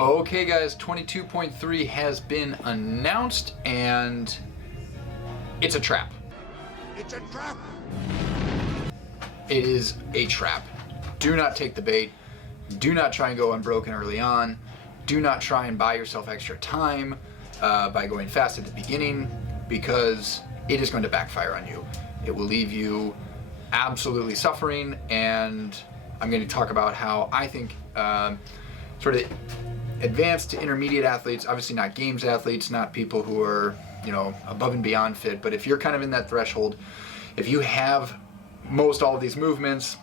Okay guys, 22.3 has been announced and it's a trap. It's a trap! It is a trap. Do not take the bait. Do not try and go unbroken early on. Do not try and buy yourself extra time by going fast at the beginning, because it is going to backfire on you. It will leave you absolutely suffering, and I'm going to talk about how I think sort of advanced to intermediate athletes, obviously not games athletes, not people who are, above and beyond fit, but if you're kind of in that threshold, if you have most all of these movements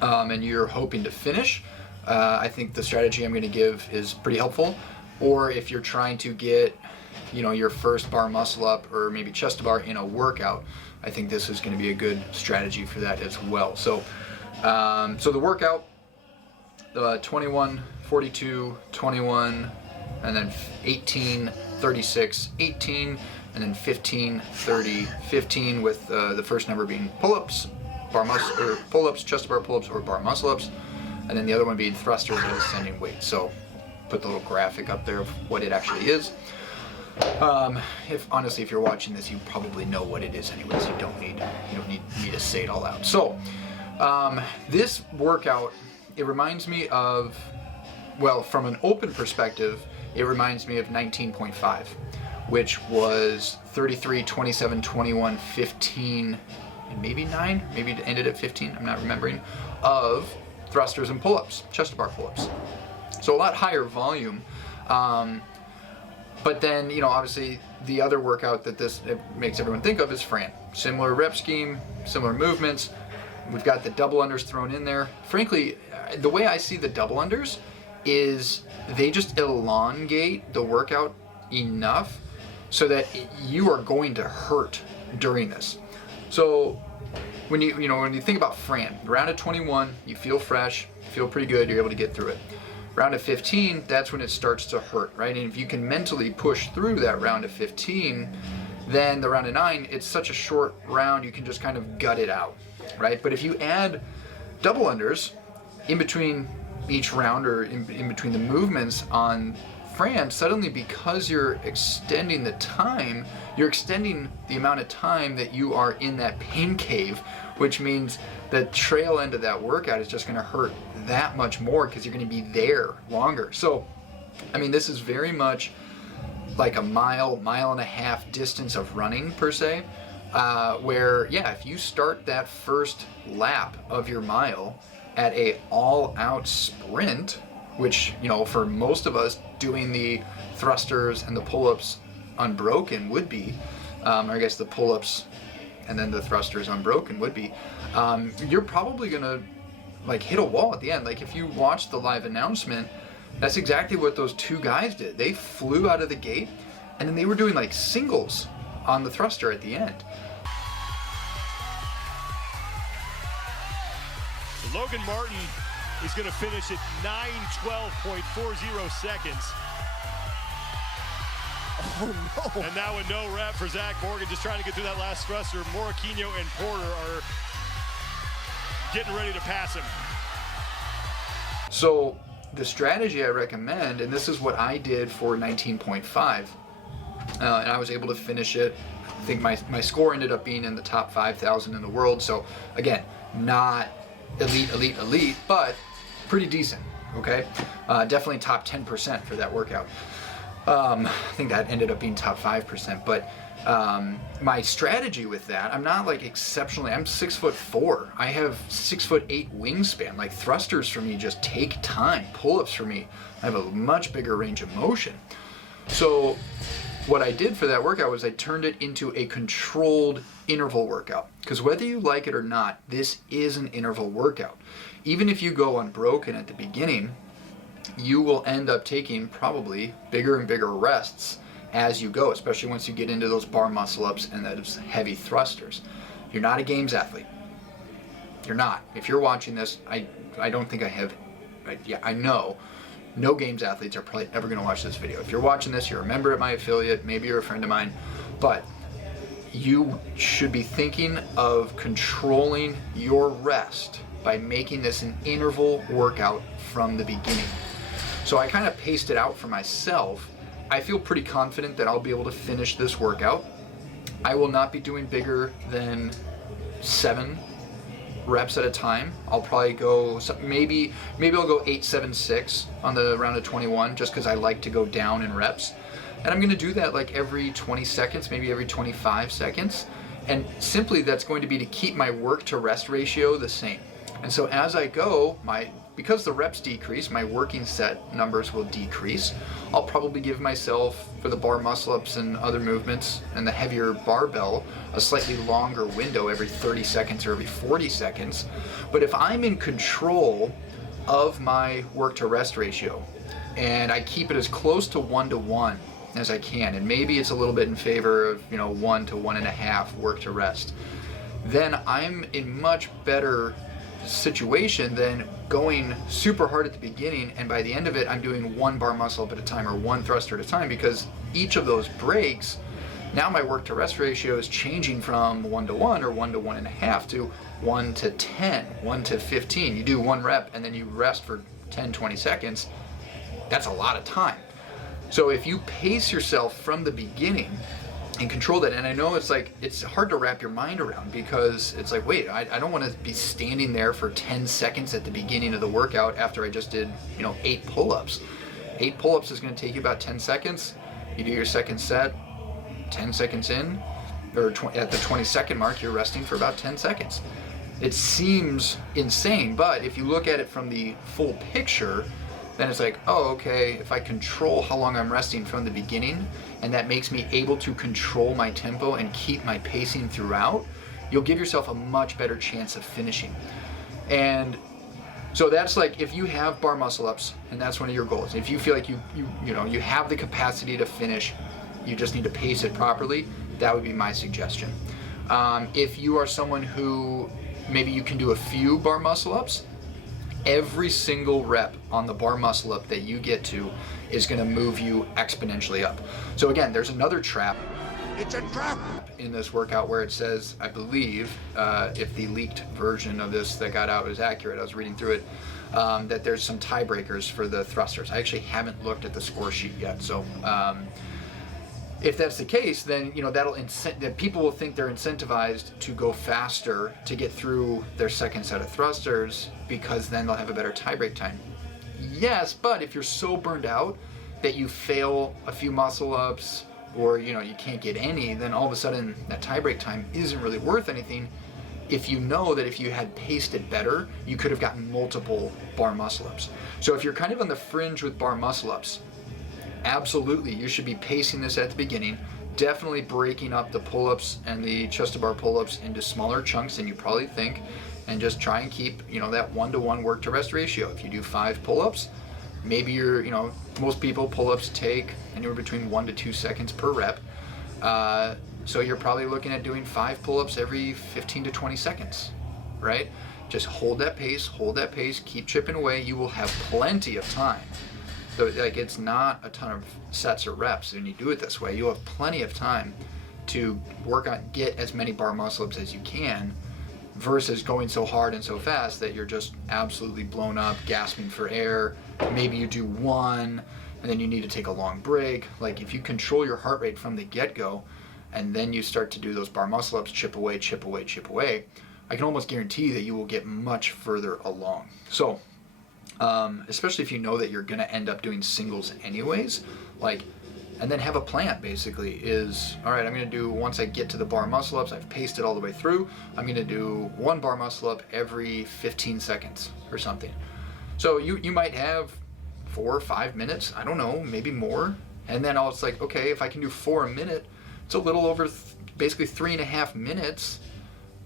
and you're hoping to finish, I think the strategy I'm going to give is pretty helpful. Or if you're trying to get, your first bar muscle up or maybe chest to bar in a workout, I think this is going to be a good strategy for that as well. So, so the workout, 21, 42, 21, and then 18, 36, 18, and then 15, 30, 15, with the first number being pull-ups, pull-ups, chest to bar pull-ups, or bar muscle-ups, and then the other one being thrusters and ascending weights. So put the little graphic up there of what it actually is. If you're watching this, you probably know what it is anyways. You don't need me to say it all out. So this workout, it reminds me of, well, from an open perspective, it reminds me of 19.5, which was 33, 27, 21, 15, and maybe 9, maybe it ended at 15, I'm not remembering, of thrusters and pull-ups, chest to bar pull-ups. So a lot higher volume. But then, obviously the other workout that this makes everyone think of is Fran. Similar rep scheme, similar movements. We've got the double unders thrown in there. Frankly, the way I see the double unders is they just elongate the workout enough so that you are going to hurt during this. So when you think about Fran, round of 21, you feel fresh, feel pretty good, you're able to get through it. Round of 15, that's when it starts to hurt, right? And if you can mentally push through that round of 15, then the round of 9, it's such a short round, you can just kind of gut it out, right? But if you add double unders in between each round, or in between the movements on Fran, suddenly, because you're extending the time, you're extending the amount of time that you are in that pain cave, which means the trail end of that workout is just going to hurt that much more because you're going to be there longer. So, this is very much like a mile and a half distance of running per se, where, if you start that first lap of your mile at a all-out sprint, which, for most of us doing the thrusters and the pull-ups unbroken would be, or I guess the pull-ups and then the thrusters unbroken would be, you're probably gonna hit a wall at the end. Like if you watch the live announcement, that's exactly what those two guys did. They flew out of the gate and then they were doing singles on the thruster at the end. Logan Martin is going to finish at 9:12.40 seconds. Oh no! And now with no rep for Zach Morgan, just trying to get through that last thruster. Morquinho and Porter are getting ready to pass him. So the strategy I recommend, and this is what I did for 19.5, and I was able to finish it. I think my score ended up being in the top 5,000 in the world. So again, not elite, but pretty decent, okay? Definitely top 10% for that workout. I think that ended up being top 5%, but my strategy with that, I'm not exceptionally, I'm 6'4". I have 6'8" wingspan. Thrusters for me just take time. Pull-ups for me, I have a much bigger range of motion. So what I did for that workout was I turned it into a controlled interval workout. Because whether you like it or not, this is an interval workout. Even if you go unbroken at the beginning, you will end up taking probably bigger and bigger rests as you go, especially once you get into those bar muscle ups and those heavy thrusters. You're not a games athlete. You're not. If you're watching this, I don't think I have, I know no games athletes are probably ever going to watch this video. If you're watching this, you're a member at my affiliate, maybe you're a friend of mine, but you should be thinking of controlling your rest by making this an interval workout from the beginning. So I kind of paced it out for myself. I feel pretty confident that I'll be able to finish this workout. I will not be doing bigger than 7 reps at a time. I'll probably go, maybe I'll go 8, 7, 6 on the round of 21, just because I like to go down in reps. And I'm going to do that like every 20 seconds, maybe every 25 seconds. And simply that's going to be to keep my work to rest ratio the same. And so as I go, because the reps decrease, my working set numbers will decrease. I'll probably give myself, for the bar muscle ups and other movements and the heavier barbell, a slightly longer window every 30 seconds or every 40 seconds. But if I'm in control of my work to rest ratio and I keep it as close to 1-to-1 as I can, and maybe it's a little bit in favor of 1 to 1.5 work to rest, then I'm in much better situation than going super hard at the beginning and by the end of it I'm doing 1 bar muscle up at a time or 1 thruster at a time, because each of those breaks, now my work to rest ratio is changing from 1-to-1 or 1 to 1.5 to 1 to 10, 1 to 15. You do 1 rep and then you rest for 10-20 seconds. That's a lot of time. So if you pace yourself from the beginning and control that, and I know it's hard to wrap your mind around, because it's like, wait, I don't want to be standing there for 10 seconds at the beginning of the workout after I just did 8 pull-ups. 8 pull-ups is going to take you about 10 seconds. You do your second set, 10 seconds in, or at the 20-second mark, you're resting for about 10 seconds. It seems insane, but if you look at it from the full picture, then it's like, oh, okay, if I control how long I'm resting from the beginning, and that makes me able to control my tempo and keep my pacing throughout, you'll give yourself a much better chance of finishing. And so that's like, if you have bar muscle ups and that's one of your goals, if you feel like you have the capacity to finish, you just need to pace it properly, that would be my suggestion. If you are someone who maybe you can do a few bar muscle ups, every single rep on the bar muscle up that you get to is going to move you exponentially up. So again, there's another trap. It's a trap! In this workout where it says, I believe, if the leaked version of this that got out is accurate, I was reading through it, that there's some tiebreakers for the thrusters. I actually haven't looked at the score sheet yet, so if that's the case, then that people will think they're incentivized to go faster to get through their second set of thrusters, because then they'll have a better tiebreak time. Yes, but if you're so burned out that you fail a few muscle ups, or you can't get any, then all of a sudden that tiebreak time isn't really worth anything. If you know that if you had paced it better, you could have gotten multiple bar muscle ups. So if you're kind of on the fringe with bar muscle ups, absolutely, you should be pacing this at the beginning, definitely breaking up the pull-ups and the chest-to-bar pull-ups into smaller chunks than you probably think, and just try and keep, that 1-to-1 work-to-rest ratio. If you do 5 pull-ups, maybe most people pull-ups take anywhere between 1 to 2 seconds per rep, so you're probably looking at doing 5 pull-ups every 15 to 20 seconds, right? Just hold that pace, keep chipping away. You will have plenty of time. So it's not a ton of sets or reps. When you do it this way, you'll have plenty of time to get as many bar muscle ups as you can, versus going so hard and so fast that you're just absolutely blown up, gasping for air. Maybe you do 1 and then you need to take a long break. Like, if you control your heart rate from the get-go and then you start to do those bar muscle ups, chip away, I can almost guarantee that you will get much further along. So especially if you know that you're going to end up doing singles anyways, and then have a plan. Basically is, all right, I'm going to do, once I get to the bar muscle ups, I've paced it all the way through, I'm going to do 1 bar muscle up every 15 seconds or something. So you might have 4 or 5 minutes, I don't know, maybe more, and then it's like, okay, if I can do 4 a minute, it's a little over basically 3.5 minutes.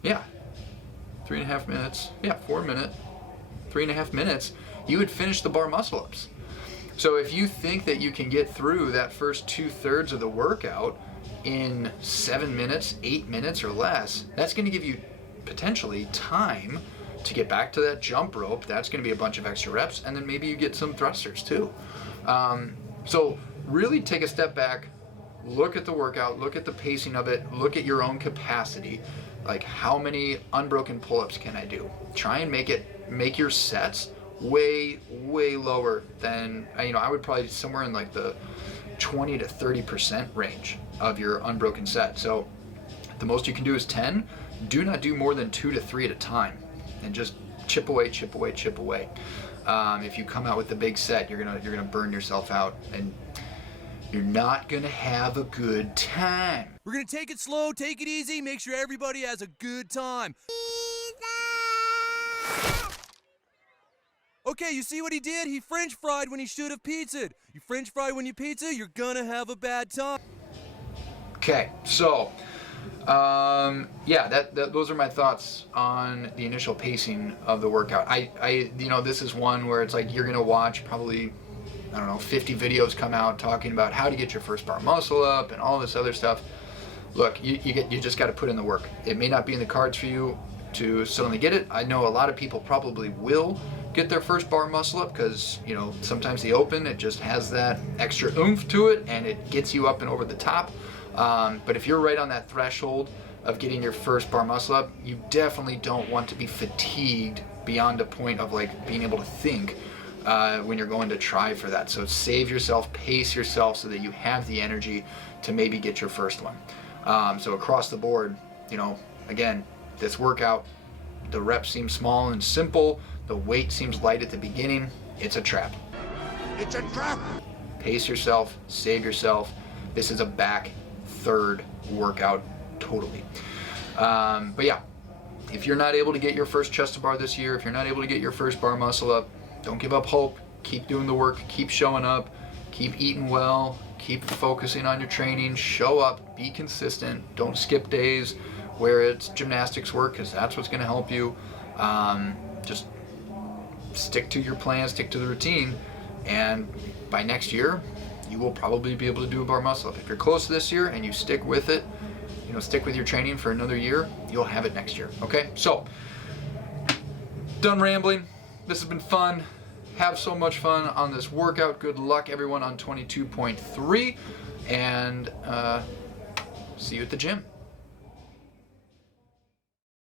3.5 minutes, 4 a minute, 3.5 minutes, you would finish the bar muscle ups. So if you think that you can get through that first 2/3 of the workout in 7 minutes, 8 minutes or less, that's going to give you potentially time to get back to that jump rope. That's going to be a bunch of extra reps, and then maybe you get some thrusters too. So really take a step back, look at the workout, look at the pacing of it, look at your own capacity. Like, how many unbroken pull-ups can I do? Try and make your sets way lower than, I would probably somewhere in like the 20 to 30% range of your unbroken set. So the most you can do is 10. Do not do more than 2 to 3 at a time, and just chip away. If you come out with the big set, you're gonna burn yourself out, and you're not gonna have a good time. We're gonna take it slow, take it easy, make sure everybody has a good time. Okay, you see what he did? He French fried when he should have pizzaed. You French fry when you pizza, you're gonna have a bad time. Okay, so those are my thoughts on the initial pacing of the workout. This is one where it's like you're gonna watch probably, 50 videos come out talking about how to get your first bar muscle up and all this other stuff. Look, you just got to put in the work. It may not be in the cards for you to suddenly get it. I know a lot of people probably will get their first bar muscle up because, sometimes the open, it just has that extra oomph to it and it gets you up and over the top. But if you're right on that threshold of getting your first bar muscle up, you definitely don't want to be fatigued beyond a point of like being able to think when you're going to try for that. So save yourself, pace yourself so that you have the energy to maybe get your first one. So across the board, again, this workout, the reps seem small and simple. The weight seems light at the beginning. It's a trap. It's a trap. Pace yourself, save yourself. This is a back third workout totally. But yeah, if you're not able to get your first chest to bar this year, if you're not able to get your first bar muscle up, don't give up hope. Keep doing the work, keep showing up, keep eating well, keep focusing on your training, show up, be consistent, don't skip days where it's gymnastics work, because that's what's going to help you. Just stick to your plan, stick to the routine, and by next year, you will probably be able to do a bar muscle up. If you're close to this year and you stick with it, stick with your training for another year, you'll have it next year. Okay, so done rambling. This has been fun. Have so much fun on this workout. Good luck, everyone, on 22.3, and see you at the gym.